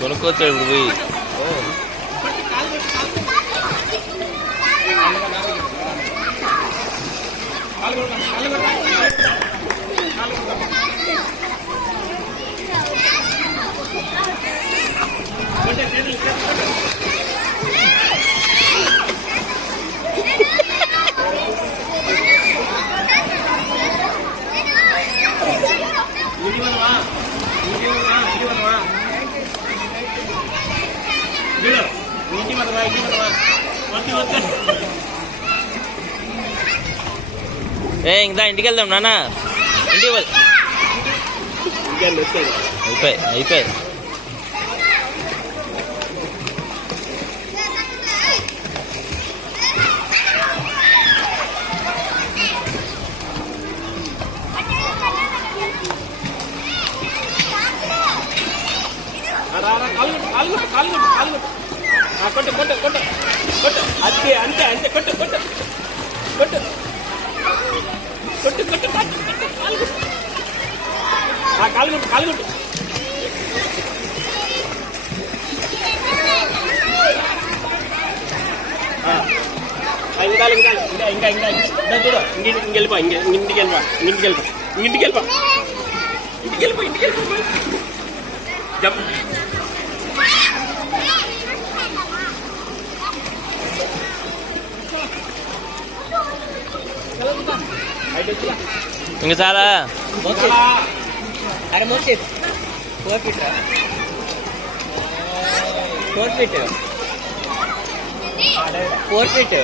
కొనుక్కోవచ్చు ఇప్పుడు పోయి ఇంకా ఇంటికి వెళ్దాం నాన్న ఇంటికి అయిపోయి కొట్టు కొట్టు కొట్టు కొట్టు అంతే అంతే అంతే కొట్టు కొట్టు కొట్టు కొట్టు కొట్టు కాలుగుట్టు కాలుగుట్టు ఇంకా ఇంకా ఇంకా చూడు ఇంకెళ్ళిపో ఇంటికి వెళ్ళిపో ఇంటికి వెళ్ళిపో ఇంటికి వెళ్ళిపో ఇంటికి వెళ్ళిపో ఇంటికి వెళ్ళిపో జప్ ఇంకా చాలా అరే మోసి 4 ఫీట్ 4 ఫీట్ 4 ఫీట్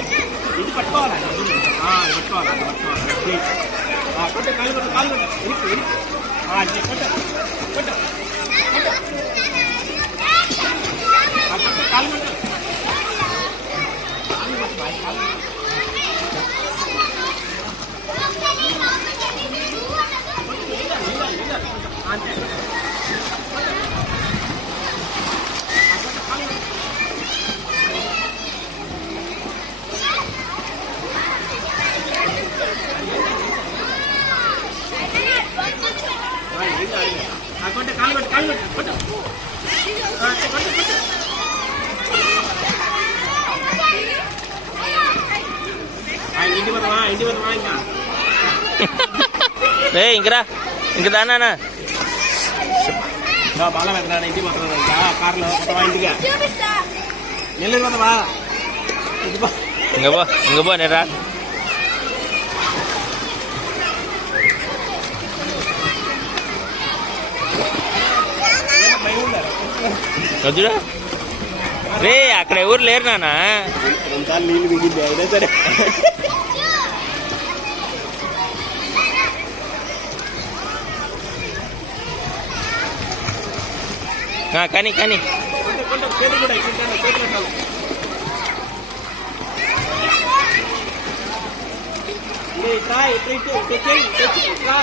ఇది పట్టుకోవాలా పట్టుకోవాలి కొట్టు కాలు కొట్టు కాలు కొట్టు కొట్టు కొట్టు కాలు కొట్టు కొట్టు కాలు కొట్టు కాలు కొట్టు కొట్టు కొట్టు ఇంటి వదవా ఇంకా ఇంకరా ఇంకా దానా బాల వెతరా ఇంటి పోతున్నా కార్లో పోతావా ఇంటిగా నెల్లూరు పోతావా ఇంకా పో నేరా వద్దురా రే అక్కడ ఎవరు లేరు నానా రెండుసార్లు నీళ్ళు మిగిలింది అయినా సరే కానీ కానీ చేతులు కూడా ఇట్లా ఇట్లా